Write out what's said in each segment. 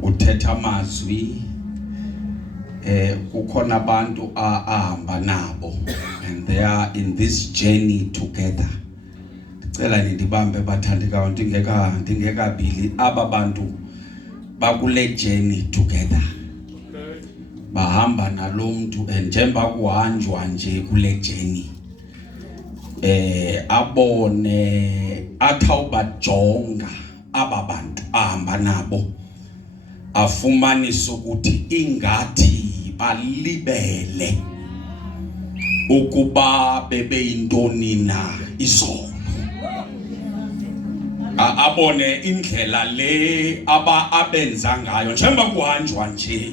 uthetha amazwi kukhona abantu ahamba nabo and they are in this journey together. Cela nidibambe bathandekayo ndingekabili aba bantu bakule journey together. Bahamba nalo muntu njengoba kuhanjwa nje kule journey. Abone athawubajonga aba bantu ahamba nabo afumanisa ukuthi ingathi balibele ukuba bebeyintoni na izolo. Abone indlela le abenza ngayo njengoba kuhanjwa nje.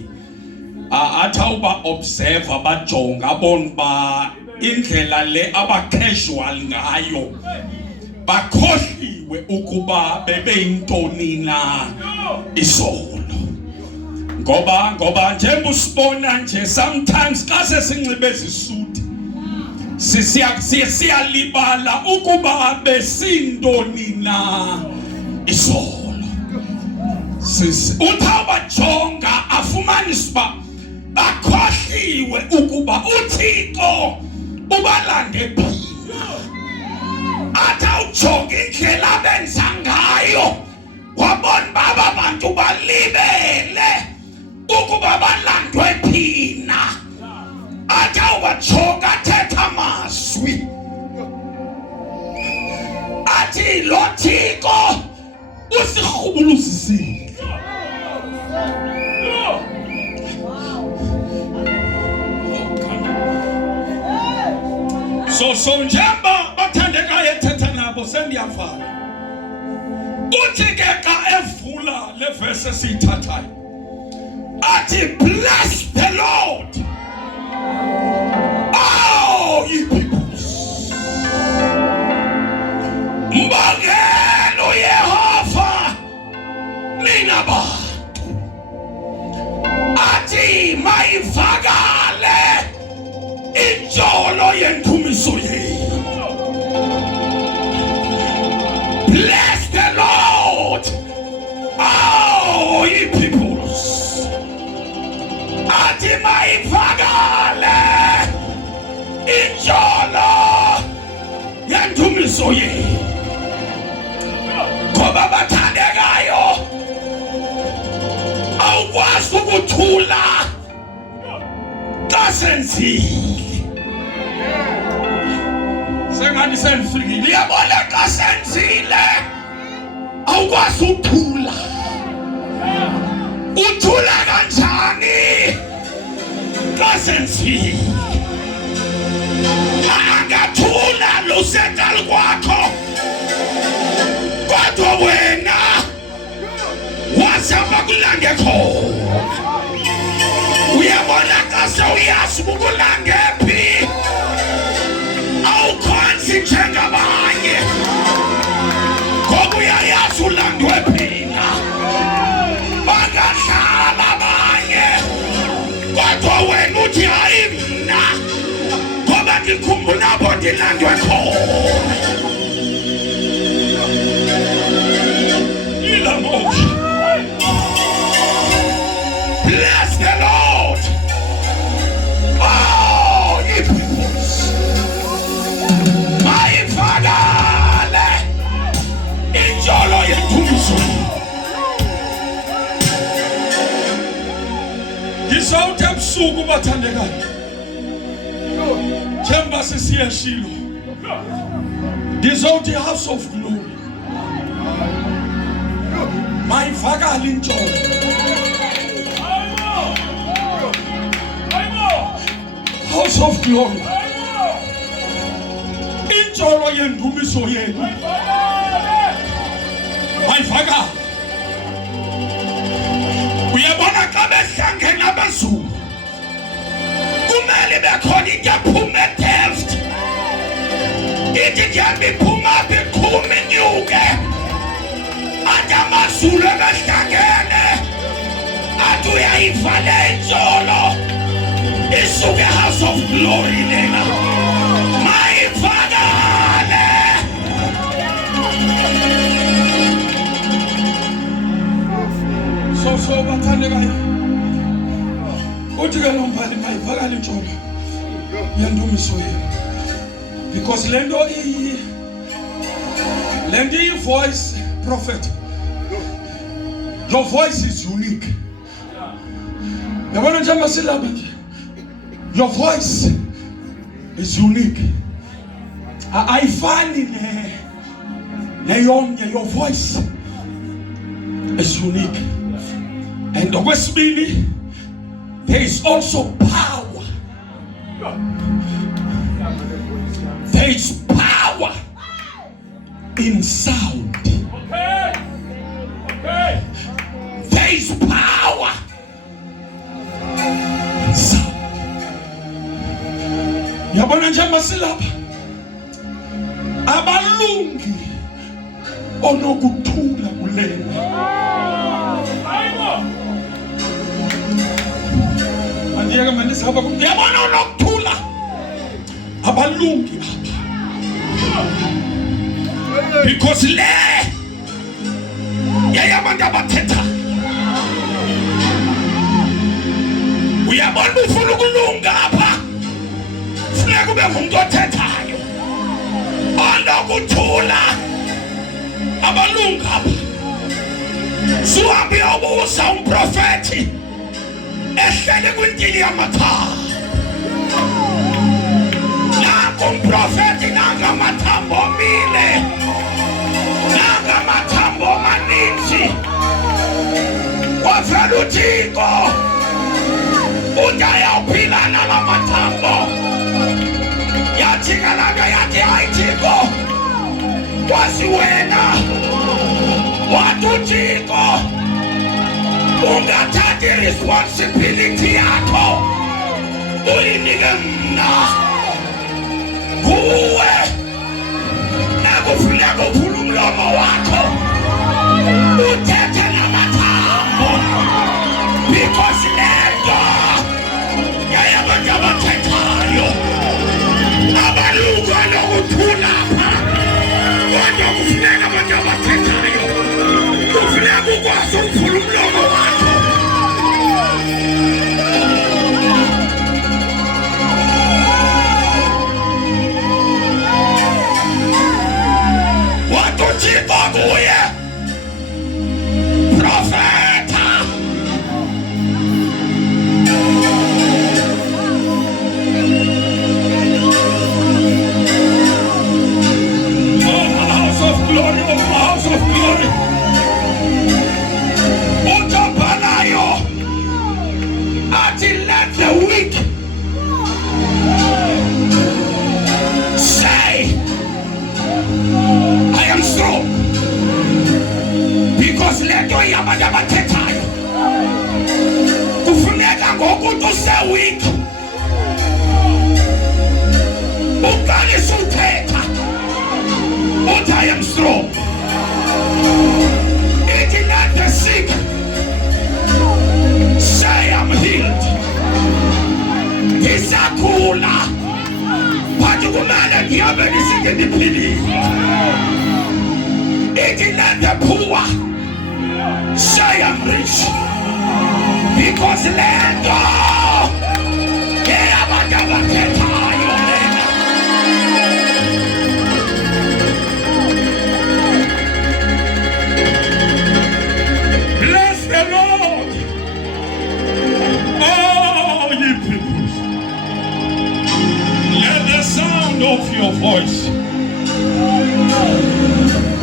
Athawuba observe abajonga abone ba indlela le casual ngayo bakhohliwe ukuba bebeyintoni na izolo. Ngoba njengoba usibona nje sometimes xa sesinxibe izisuti siyalibala ukuba besintoni na izolo. Uthawubajonga afumanise uba bakhohliwe ukuba uThixo ubalande phina. Athawujonga indlela abenza ngayo wabona baba bantu balibele ukuba balandwe phina. Athawubajonga athetha amazwi athi lo Thixo usirhubuluzisile. So njengoba bathandekayo ethetha nabo sendiyavala. Uthi ke xa evula le verse esiyithathayo athi bless the Lord, oh ye peoples. Mbongeni uYehova nina bantu. Athi mayivakale injolo yendumiso yenu. Bless the Lord, oh ye peoples. Athi mayivakale injolo yendumiso yenu. Ngoba bathandekayo awukwazi ukuthula xa senzile. Sengani sendifikile. Yabona xa senzile awukwazi ukuthula. Uthula kanjani xa senzile? Angathula lusekali kwakho kodwa wena wazama kulange khona. Uyabona xa sewuyazi ukulange phi awukhonzi njengabanye ngoba uyayazi ulandwe phina. Bangadlala abanye kodwa wena uthi hayi mna ngoba ndikhumbula apho ndilandwe khona. Bless the Lord, oh ye peoples. Mayivakale injolo yendumiso. Ngizawuthi ebusuku bathandekayo njengoba sisiyeshilo ngizawuthi house of glory mayivakale injolo. House of glory injolo yendumiso yenu mayivakale. Uyabona xa behlangene abazulu kumele bekhona into ephuma eDelft. Ithi njengoba iphuma apha iqhuma inyuke. Athi amazulu ebehlangene athi uyayivala injolo isuke house of glory lena mayivakale. So bathandekayo. Uthi ke lo mbhali mayivakala intsholo. Yandumiso yena. Because lento voice prophet. Your voice is unique. Yabona nje masilapha nje. Your voice is unique. Ayifani neyonke. Your voice is unique. And okwesibili, there is also power. There is power in sound. Okay. There is power in sound. Yabona nje masilapha. Abalungi onokuthula kulena. Mandiyeke mandisaba yabona onokuthula. Abalungi apha. Because yayabantu abathetha. Uyabona ufuna ukulunga apha. Funeka ube ngumuntu othethayo. Onokuthula. Abalunga apha. Suhambe uyobuza umprofethi ehlele kwintili yamathambo. Nangu umprofethi nangamathambo omile. Nangamathambo maninzi. Wavela uThixo. Uthi ayawuphila nala mathambo. Yathi ngalanga yathi hayi Thixo. Wazi wena. Wathi uThixo. Ungathatha responsibility yakho. Uyinike mna. Kuwe. Nakufuneka uphule umlomo wakho. Uthethe namathambo. Because lento yayabantu abathethayo. Abalungu anokuthula apha. Kodwa kufuneka abantu abathethayo. Kufuneka ukwazi ukuphula umlomo wakho. Watuthixo kuye profeta. House of glory, house of glory. Utapanayo. Ati let the weak say, I am strong. Because let go yabathethayo. Kufuneka ngokuthi use weak. Uqalise uthetha. But I am strong. It is not the sick. Say I'm healed. Isakula. But kumele ngiyabe nisithi ndiphilile. It is not the poor. Say I'm rich. Because lento yabantu abathethayo lena. Bless the Lord, all ye people. Let the sound of your voice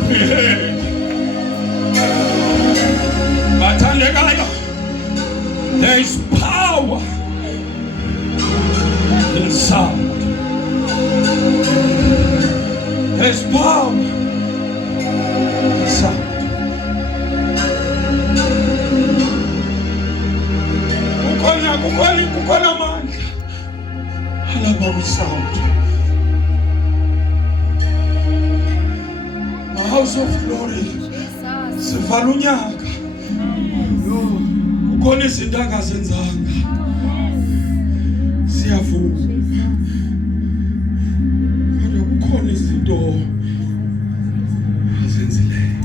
be heard. Bathandekayo, there is power in sound. There is power in sound. Kukhona amandla alapha kwisound. House of glory. Sivala unyaka. Kukhona izinto angazenzanga. Siyavuma. Kodwa kukhona izinto azenzileyo.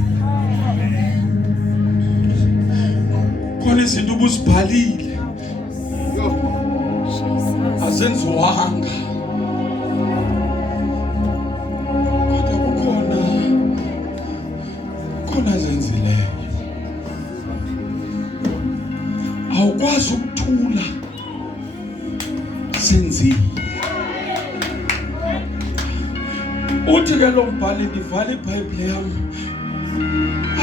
Kukhona izinto ubusibhalile azenziwanga, kodwa kukhona azenzileyo. Awukwazi ukuthula senzile. Uthi ke lo mbhali, ndivala iBhayibhile yami,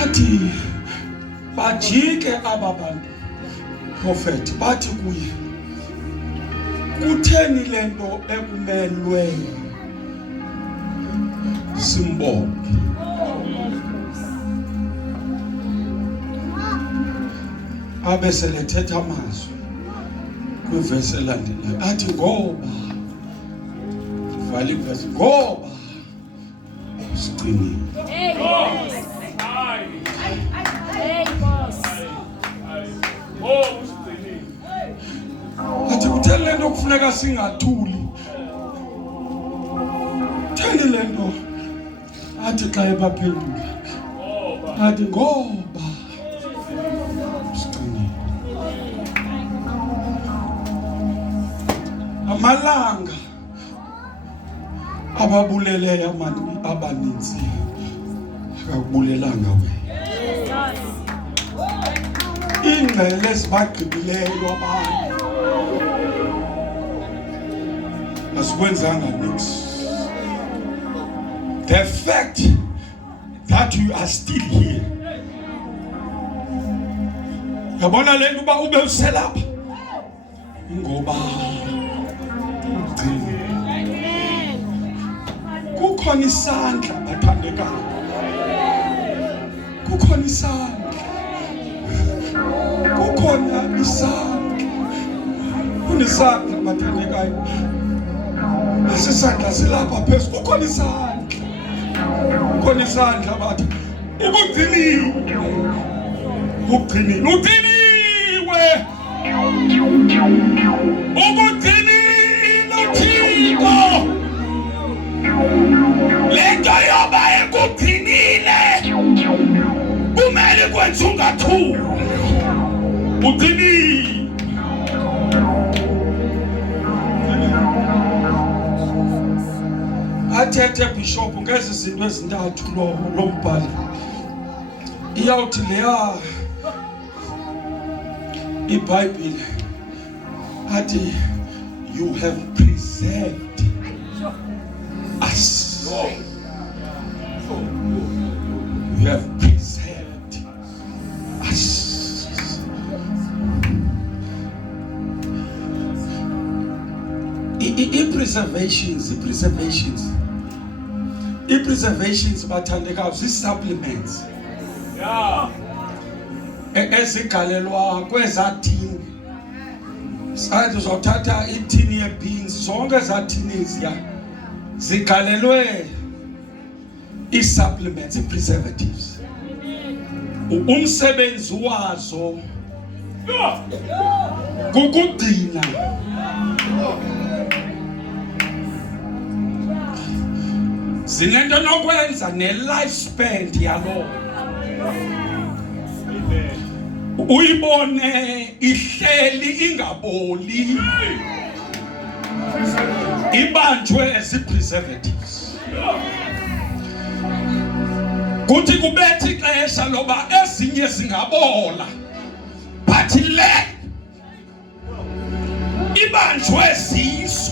athi bajike aba bantu prophet bathi kuye, kutheni lento ekumelwe simbonge? Abe selethetha amazwi kwivesi elandelayo athi ngoba, vala ivesi, ngoba usigcinile. Athi kutheni lento kufuneka singathuli, kutheni lento, athi xa ebaphendula athi ngoba usigcinile. Amalanga ababulele abaninzi akubulelanga wena. Ingcele ezibagqibileyo abantu asikwenzanga nix. The fact that you are still here, yabona lento uba ube uselapha ngoba kukhona isandla bathandekayo, kukhona isandla, kukhona isandla, kunisandla bathandekayo. Asisandla silapha phezulu, kukhona isandla, kukhona isandla bathi ukugcinile, ukugcinile, ugciniwe, ukugcinile uThixo. Lento yoba ekugcinile kumele kwenze ungathuli, ugcinile. Athethe bishop ngezi zinto ezintathu lo mbhali. Iyawuthi leya iBhayibhile athi you have preserved us. You have preserved us. I-preservations bathandekayo zi-supplements ezigalelwa kwezathini. Sathi uzawuthatha ithini ye-beans, zonke ezathini eziya zigalelwe i-supplements, i-preservatives. Umsebenzi wazo kukugcina zinento nokwenza ne-lifespan yalo, uyibone ihleli ingaboli, ibanjwe ezi-preservatives. Kuthi kubethi ixesha loba ezinye zingabola, but le ibanjwe zizo,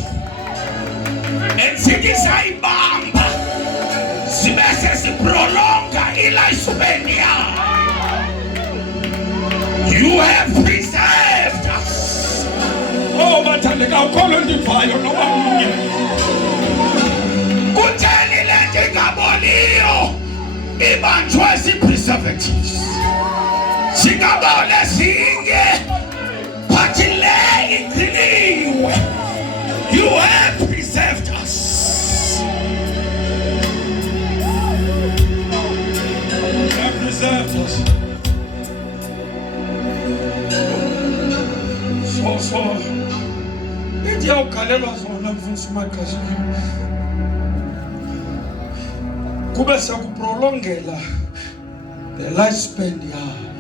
ezithi sayibamba zibe seziprolonga i-lifespan yayo. You have preserved us. Oh, bathandeka ukholo ndivayo noba mnye. Kutheni le nto ingaboliyo ibanjwe zii-preservatives, zingabole zinge, but le igciniwe. You have preserved us. You have preserved us. So ithi yawugalelwa zona mfundisi uMagazi, kube sekuprolongela the lifespan yayo.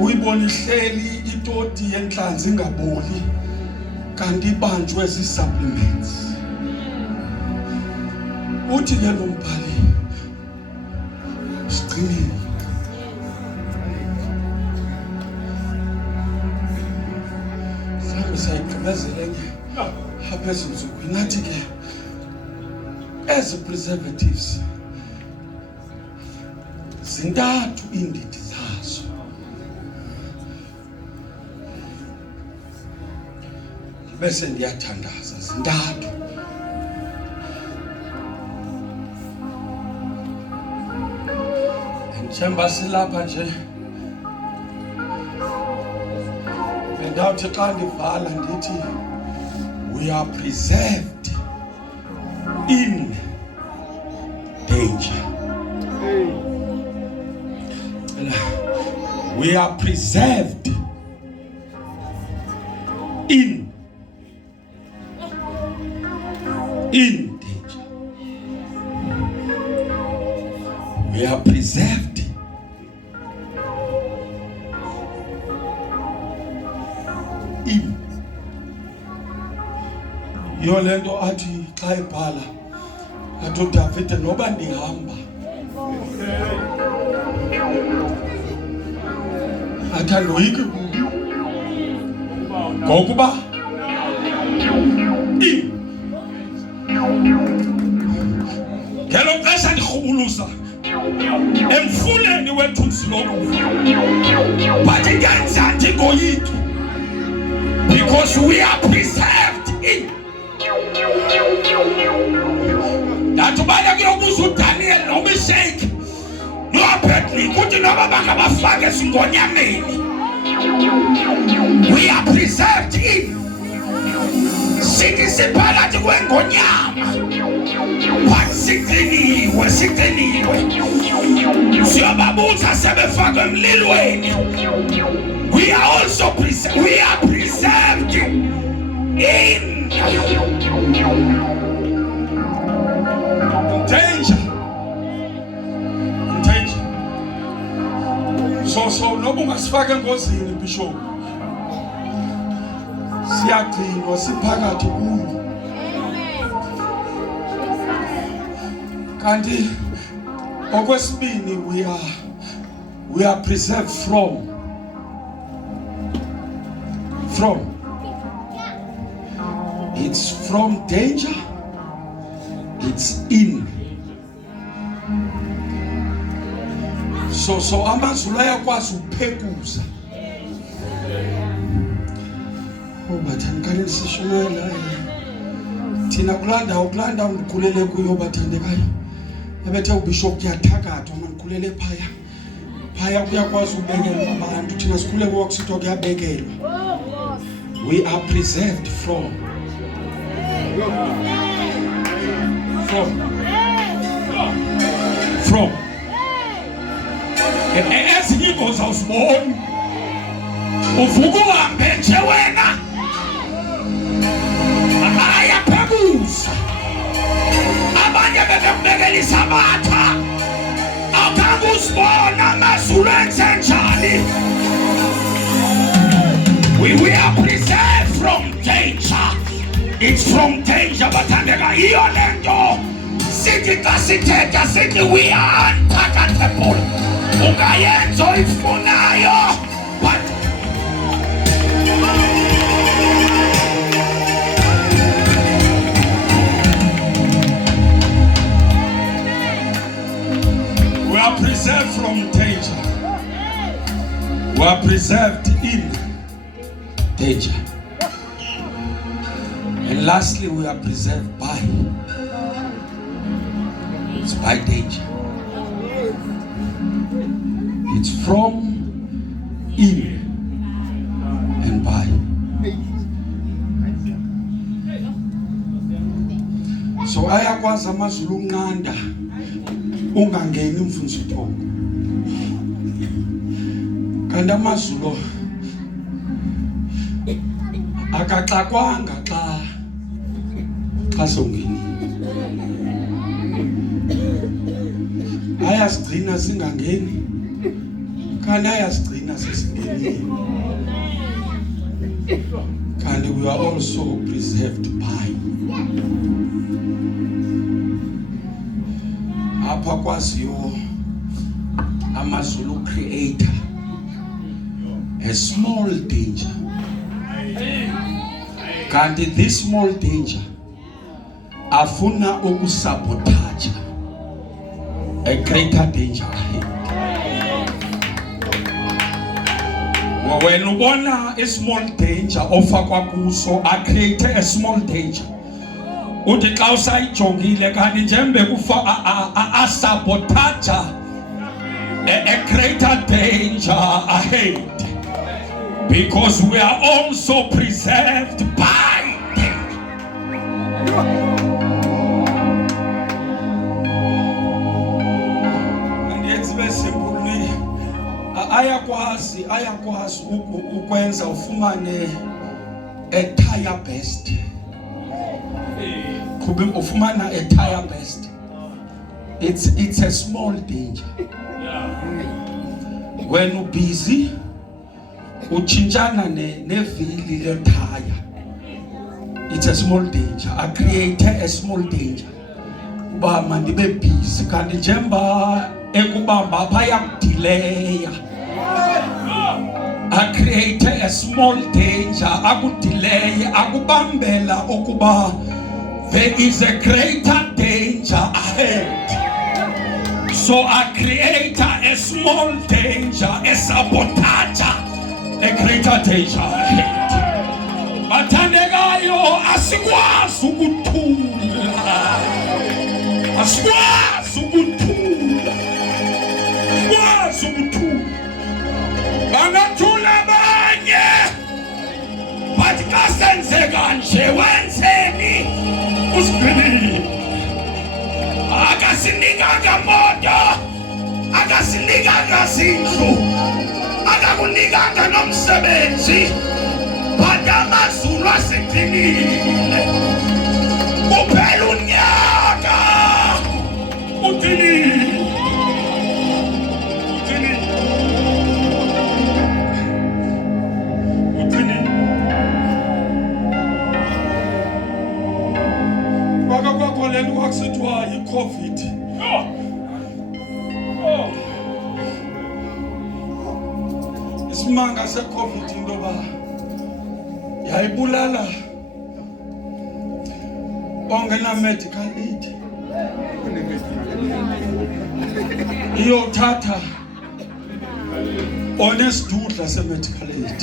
uyibona ihleli itoti yenhlanzi ingaboli kanti ibanjwe zi-supplements. Uthi ke lo mbhali siqinile sayigqibezelenge apha ezinsukwini nathi ke ezi preservatives zintathu indidi zazo. Bese ndiyathandaza zintathu. Njengoba silapha nje bendawuthi xa ndivala ndithi we are preserved in danger. We are preserved in danger. We are preserved in. Yo lento athi xa ibhala athi uDavid noba ndihamba athi andoyiki ngokuba ngelo xesha ndirhubuluza emfuleni wethunzi lokufa, but ngenza ndingoyiki because we are preserved in. Nathi balekile ubuza uDaniel noMeshaki noAbednego ukuthi noba bangabafaka esingonyameni, we are preserved in. Sithi siphakathi kwengonyama but sigciniwe. Siyobabuza sebefakwe emlilweni. We are also preserved. We are preserved in danger. So noba ungasifaka engozini bishop, siyagcinwa siphakathi kuyo. Kanti okwesibini we are preserved from it's from danger, it's in. So amazulu ayakwazi ukuphekuza. Bathandi kanti sishonela thina kulanda undikhulele kuyo bathandekayo. Ebethe ubishop kuyathakathwa manikhulele phaya kuyakwazi ubekelwa abantu, thina sikhule kuwo kusithiwa kuyabekelwa. We are preserved from ezinye ingozi awuziboni, uvuka uhambe nje wena ayaphekuza. Abanye bebekubekela isabatha awukhange uzibona amazulu enze njani. We are preserved from danger. It's from danger bathandeka. Iyo lento sithi xa sithetha sithi we are untouchable. Ungayenza oyifunayo but we are preserved from danger. We are preserved in danger. And lastly, we are preserved by. It's by danger. It's from, in, and by. So ayakwazi amazulu unqanda ungangeni umfunzuthoko. Kanti amazulu akaxakwanga xa songeni. Ayasigcina singangeni Kanti ayasigcina sesingenile. Kanti we are also preserved by. Apha kwaziyo amaZulu creator a small danger. Kanti this small danger afuna ukusabotage a greater danger ahead. When ubona a small danger ofakwa kuso a create a small danger. Uthi xa usayijongile kanti njembe kufa a sabotage a greater danger ahead. Because we are also preserved by them. And it's very simple. Ayakwazi ukwenza ufumane a tire best. Kube ufumana a tire best. It's a small danger. When you busy uchinjana nevili le tire, it's a small danger. I create a small danger. Ba mandibe busy kanti njemba ekubamba bayakudelaya. I create a small danger. Akudelay akubambela ukuba there is a greater danger ahead. So I create a small danger, a sabotage, a greater danger ahead. Bathandekayo asikwazi ukuthula. Asikwazi ukuthula. Asikwazi ukuthula. Bangathula abanye. Bathi xa senzeka nje wenzeni? Usiphilile. Akasinikanga moto. Akasinikanga zindlu. Akakunikanga nomsebenzi. Badwa amazulu aseqinile. Kuphela unyaka. Uqinile. Lento kwakusithiwa yi-COVID. Isimanga se-COVID into ba yayibulala ongena medical aid. Iyothatha onesidudla se-medical aid.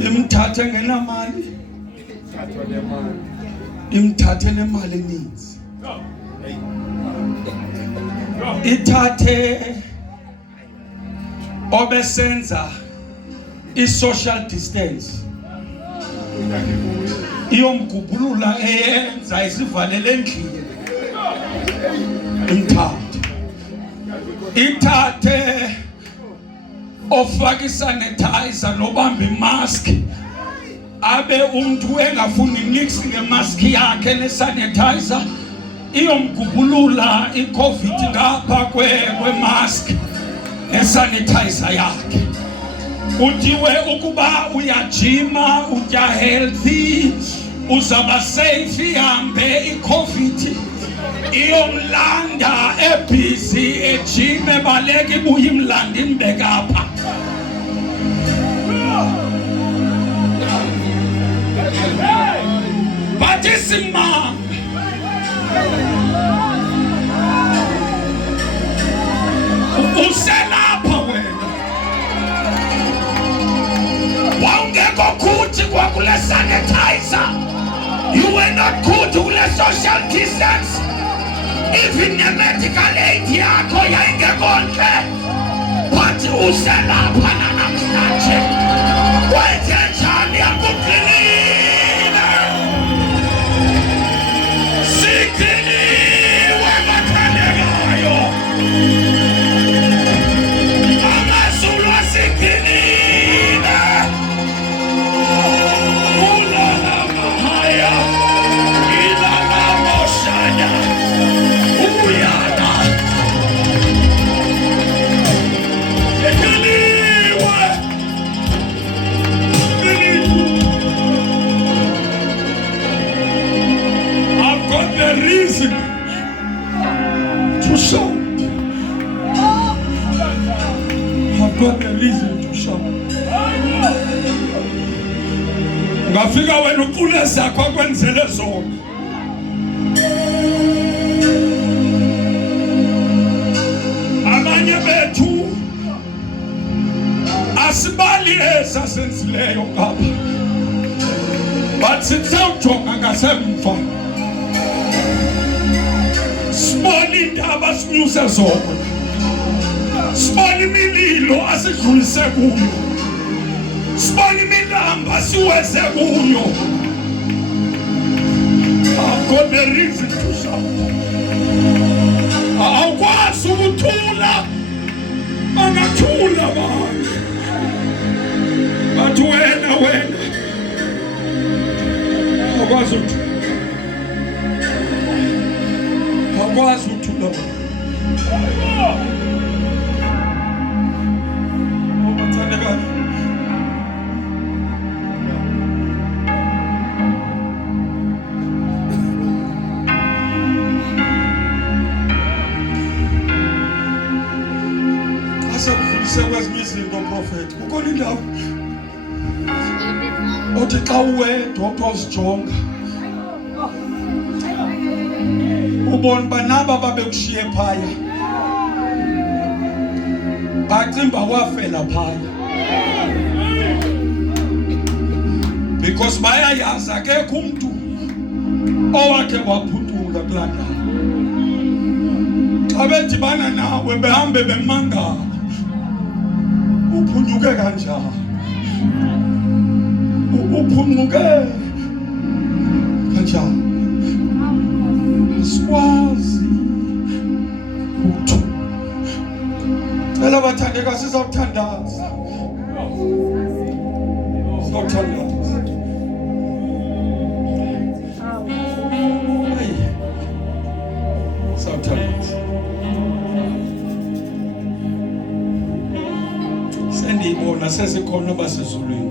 Imthathe ngenamali. Imthathe nemali eninzi. Ithathe obesenza i-social distance. Iyomgubulula eyenza isivalele endlini. Imthathe. Ithathe ofaka isanitizer nobamba imask. Abe umuntu engafuni mix ngemask yakhe nesanitizer iyomgubulula iCovid ngapha kwemask nesanitizer yakhe. Uthiwe ukuba uyajima utya healthy uzaba safe ihambe iCovid iyomlanda ebusy ejime baleka ibuye imlanda imbeka apha. But it's a man. Uselapha wena. Wawungekho kuthi kwakule sanitizer. You were not good kule social distance. Even the medical aid yakho yayingekho ntle. But uselapha namhlanje. Wenze njani yakuqinile? got a reason to shout. Ngafika wena ucule zakho akwenzele zona. Abanye bethu asibali esasenzileyo ngapha. But sitsawujonga ngasemva. Sibona indaba sinyuse zona. Sibona imililo asidlulise kuyo. Sibona imilamba siweze kuyo. I've got the reason to shout. Awukwazi ukuthula angathula abantu. Bathi wena awukwazi ukuthula. Awukwazi ukuthula. Sekwezinye izinto prophet kukhona indawo othi xa uwedwa uzijonga ubona uba naba babekushiye phaya bacimba wafela phaya because bayayazi akekho umntu owakhe waphuthula kulaa ndawo xa bedibana nawe behambe bemangala uphunyuke kanjani uphunyuke kanjani sikwazi uthu cela bathandeka sizawuthandaza sendiyibona sesikhona basezulwini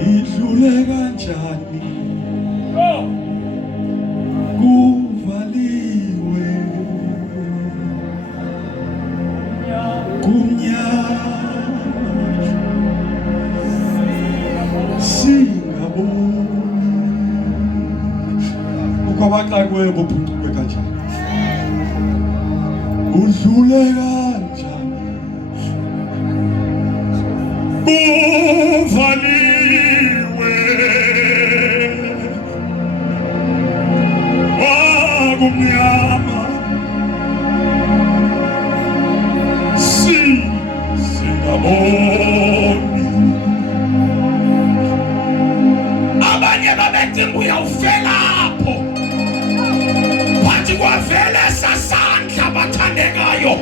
idlule kanjani kuvaliwe kumnyama singaboni ukwabaxakwe bophucuke kanjani udlule kanjani kuvaliwe kumnyama singaboni abanye babecinga uyawufela apho phathi kwavele sasandla bathandekayo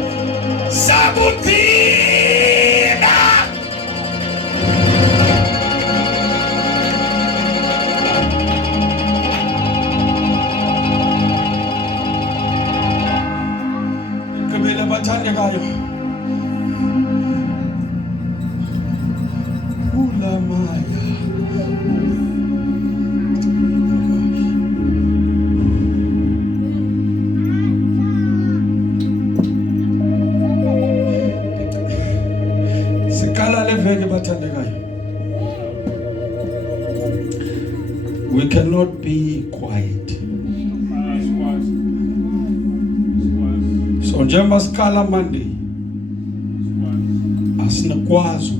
sakuthina ngibele bathandekayo ulamaya we cannot be quiet. So njengoba sikhala Monday asinakwazi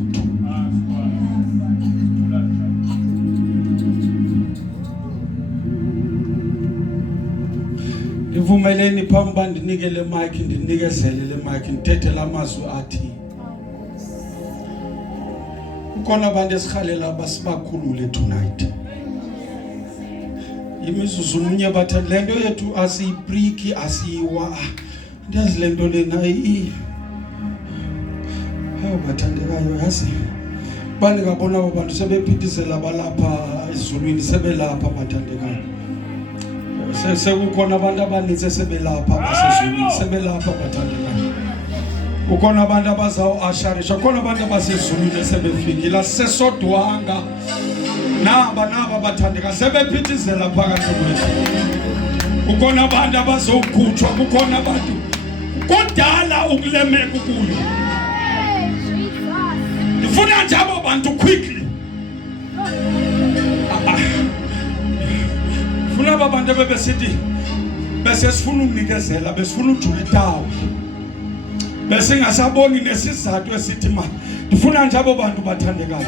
ngivumeleni phamba ndinike le mic ndinikezele le mic ndithethe lamazwi athi ukhona abantu esikhalela abasibakhulule tonight. Imizuzu umunye bathi lento yethu asiyibriki asiyiwa ndiyazi lento lena bathandekayo yazi bani ngabona abo bantu sebephithizela balapha ezulwini sebelapha bathandekayo sekukhona abantu abaninzi sebelapha basezulwini sebelapha bathandekayo ukhona abantu abazawo asharisha khona abantu abasezulwini sebefikile sesodwanga naba bathandeka sebephithizela phakathi kwethu ukhona abantu abazokhutshwa ukhona abantu kodala ukulemeka kuyo. Ndifuna nje abo bantu quickly. Funa aba bantu bebesithi bese sifuna ukunikezela, besifuna ujula itawu. Bese ngasaboni nesizathu esithi ma ndifuna nje abo bantu bathandekayo.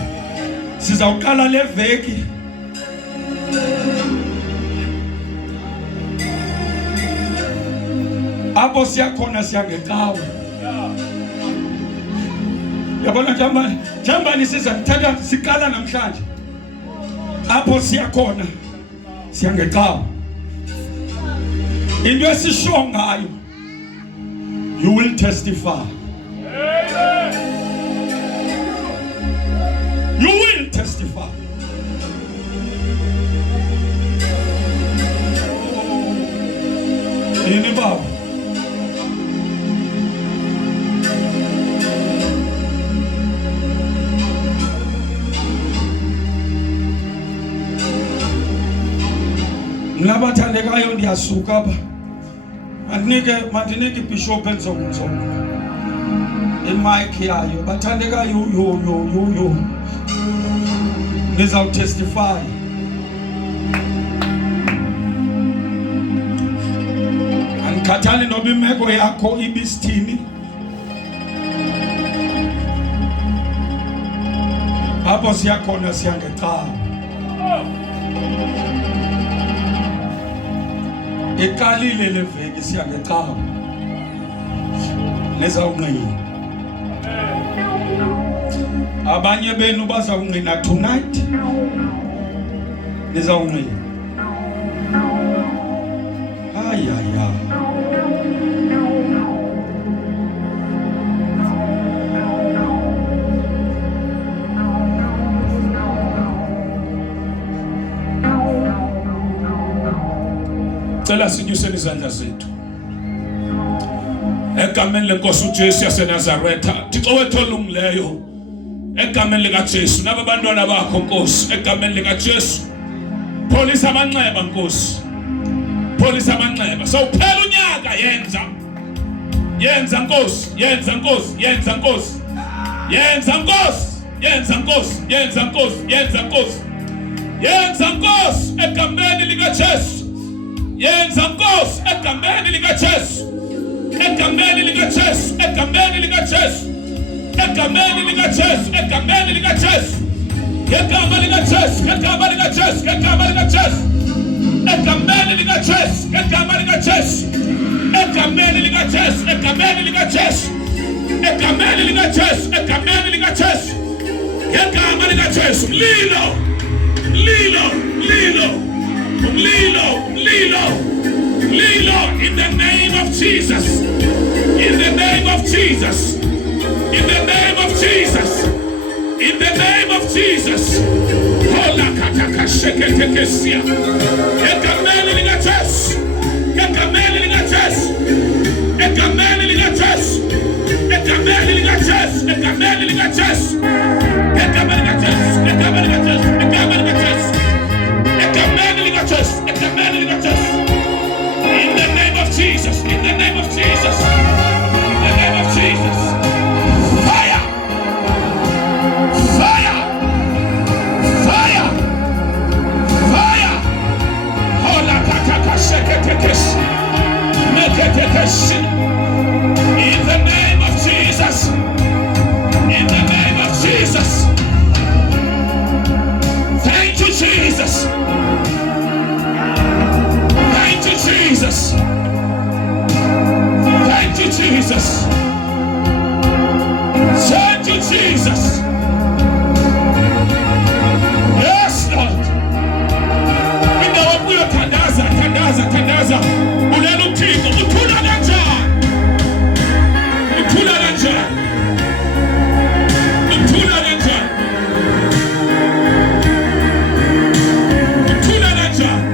Sizawuqala le veki apho siyakhona siyangeqawe. Yabona njambani sizathatha siqala namhlanje. Apho siyakhona siyangeqawe. Into esisho ngayo, you will testify. You will testify. Ini baba. Nabathandekayo ndiyasuka apha. Mandinike Bishop Enzongo. Imic yayo bathandekayo yo. Niza testify. Anikhathali noba imeko yakho ibisithini. Apho siyakhona siyangeqala. Iqalile le veki siyangeqala. Nizawunqina. Abanye benu bazawunqina tonight. Nizawunqina. Ayaya. Cela sinyuseni izandla zethu. Egameni lenkosi uJesu yaseNazaretha, Thixo wethu olungileyo. Egameni likaJesu nabantwana bakho Nkosi, egameni likaJesu. Pholisa amanxeba Nkosi. Pholisa amanxeba. Sawuphela unyaka yenza. Yenza Nkosi, yenza Nkosi, yenza Nkosi. Yenza Nkosi, yenza Nkosi, yenza Nkosi, yenza Nkosi. Yenza Nkosi egameni likaJesu. Yenza Nkosi egameni likaJesu. Egameni likaJesu, egameni likaJesu. Egameni likaJesu, egameni likaJesu. Egama likaJesu, egama likaJesu, egama likaJesu. Egameni likaJesu, egama likaJesu. Egameni likaJesu, egameni likaJesu. Egameni likaJesu, egameni likaJesu. Egama likaJesu, Lilo. Lilo, Lilo. Lilo, Lilo. Lilo, in the name of Jesus. In the name of Jesus. In the name of Jesus. In the name of Jesus. Hola kataka sheketekesia. Egameni likaJesu. Egameni likaJesu. Egameni likaJesu. Egameni likaJesu. Egameni likaJesu. Egameni likaJesu. Egameni likaJesu. Egameni likaJesu. Egameni likaJesu. Egameni likaJesu. In the name of Jesus. In the name of Jesus. In the name of Jesus. Fire! Fire! Fire! Fire! Hola kataka sheketekeshi. Meketekeshi. In the name of Jesus. In the name of Jesus. Thank you, Jesus. Thank you, Jesus. Thank you, Jesus. Thank you, Jesus. Yes, Lord. Inawabuya tandaza. Ulelu tiko, utula kanjani. Utula kanjani. Utula kanjani. Utula kanjani.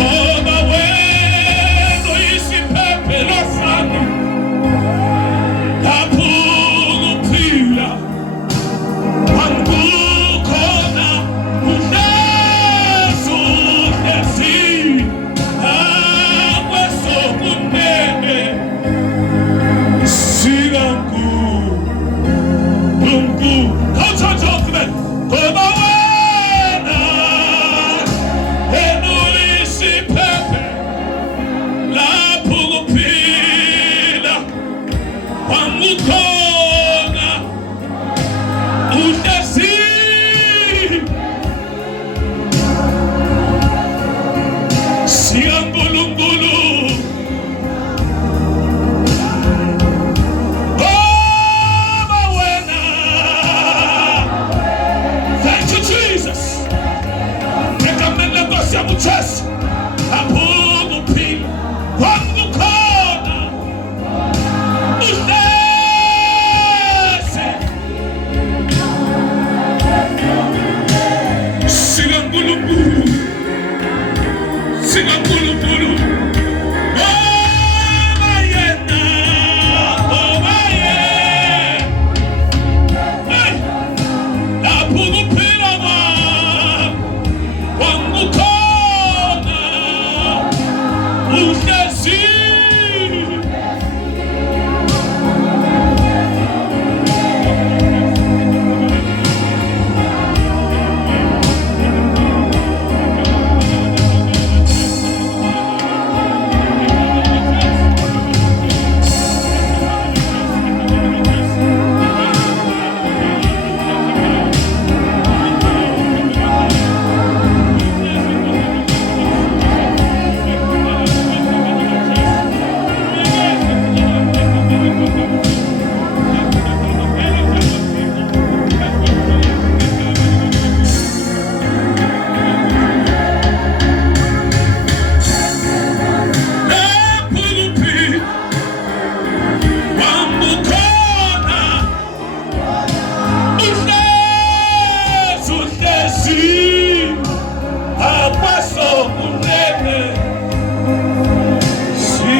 Oh, my way. kakhulu